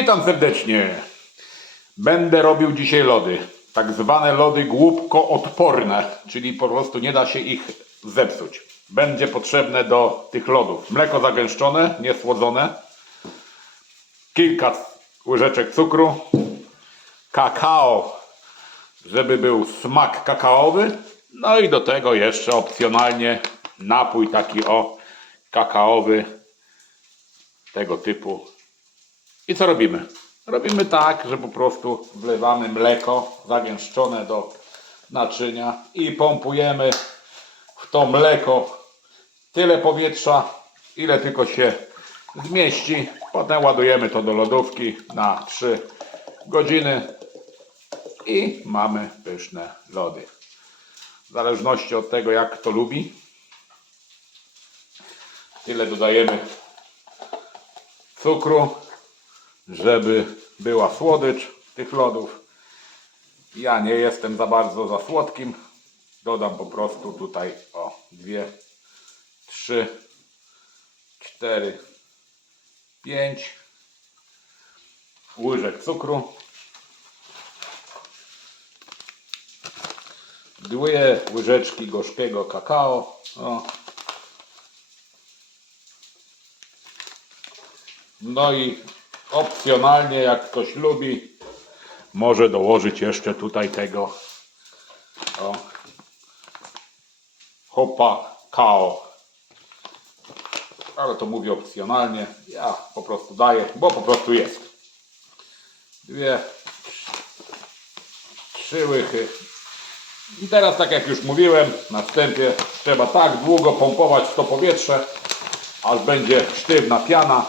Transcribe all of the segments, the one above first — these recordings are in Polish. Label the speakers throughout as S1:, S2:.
S1: witam serdecznie. Będę robił dzisiaj lody. Tak zwane lody głupkoodporne, czyli po prostu nie da się ich zepsuć. Będzie potrzebne do tych lodów mleko zagęszczone, niesłodzone, kilka łyżeczek cukru, kakao, żeby był smak kakaowy, no i do tego jeszcze opcjonalnie napój taki o kakaowy tego typu i co robimy? Robimy tak, że po prostu wlewamy mleko zagęszczone do naczynia i pompujemy w to mleko tyle powietrza, ile tylko się zmieści. Potem ładujemy to do lodówki na 3 godziny i mamy pyszne lody. W zależności od tego, jak kto lubi, tyle dodajemy cukru, żeby była słodycz tych lodów. Ja nie jestem za bardzo za słodkim. Dodam po prostu tutaj o dwie, trzy, cztery, pięć łyżek cukru. Dwie łyżeczki gorzkiego kakao. O, No i opcjonalnie, jak ktoś lubi, może dołożyć jeszcze tutaj tego o, hopa kao. Ale to mówię opcjonalnie. Ja po prostu daję, bo po prostu jest. Dwie, trzy łychy. I teraz, tak jak już mówiłem, na wstępie trzeba tak długo pompować w to powietrze, aż będzie sztywna piana.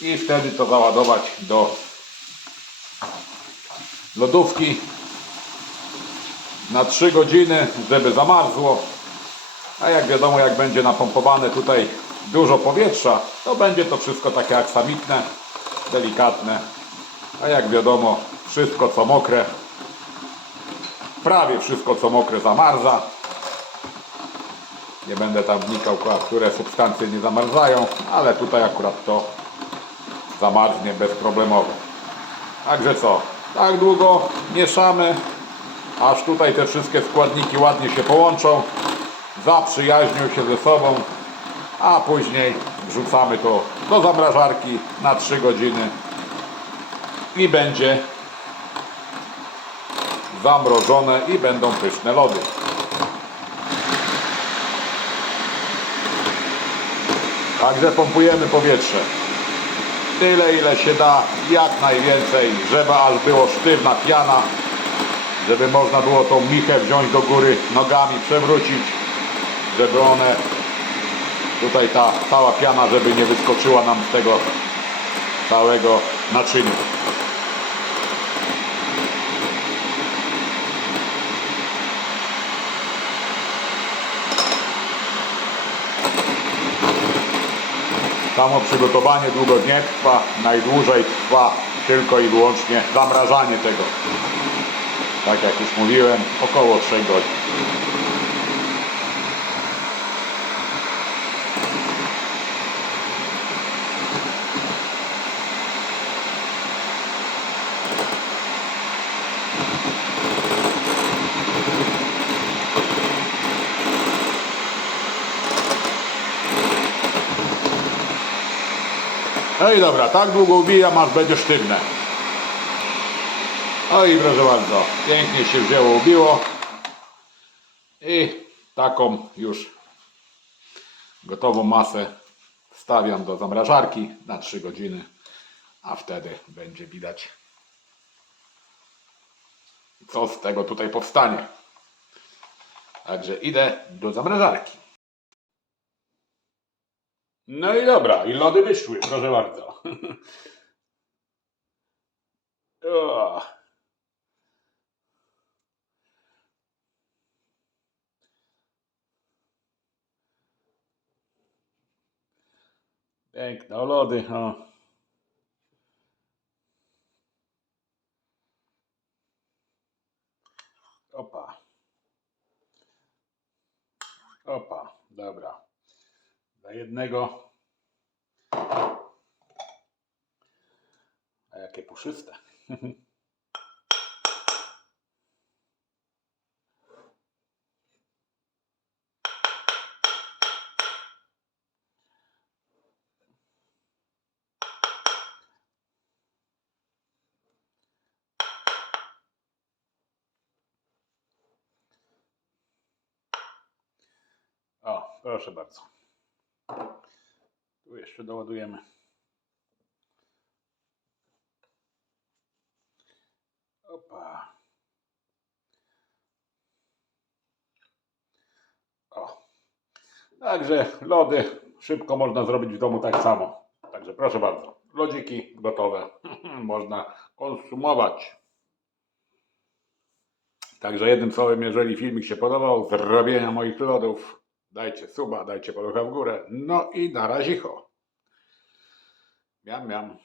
S1: I wtedy to załadować do lodówki na 3 godziny, żeby zamarzło. A jak wiadomo, jak będzie napompowane tutaj dużo powietrza, to będzie to wszystko takie aksamitne, delikatne. A jak wiadomo, wszystko co mokre, prawie wszystko co mokre zamarza. Nie będę tam wnikał, które substancje nie zamarzają, ale tutaj akurat to zamarznie bezproblemowo. Także co? Tak długo mieszamy, aż tutaj te wszystkie składniki ładnie się połączą, zaprzyjaźnią się ze sobą, a później wrzucamy to do zamrażarki na 3 godziny i będzie zamrożone i będą pyszne lody. Także pompujemy powietrze tyle ile się da, jak najwięcej, żeby aż było sztywna piana, żeby można było tą michę wziąć do góry nogami, przewrócić, żeby one, tutaj ta cała piana, żeby nie wyskoczyła nam z tego całego naczynia. Samo przygotowanie długo nie trwa, najdłużej trwa tylko i wyłącznie zamrażanie tego. Tak jak już mówiłem, około 3 godzin. No i dobra, tak długo ubijam, aż będzie sztywne. No i proszę bardzo, pięknie się wzięło, ubiło. I taką już gotową masę wstawiam do zamrażarki na 3 godziny, a wtedy będzie widać co z tego tutaj powstanie. Także idę do zamrażarki. No i dobra, i lody wyszły, proszę bardzo. Piękne lody. O. Opa. Opa, dobra dla jednego. A jakie puszyste. O, proszę bardzo. Jeszcze doładujemy. Opa. O. Także lody szybko można zrobić w domu tak samo. Także proszę bardzo. Lodziki gotowe. można konsumować. Także jednym słowem, jeżeli filmik się podobał, zrobienia moich lodów, dajcie suba, dajcie palucha w górę. No i na razie. É mesmo.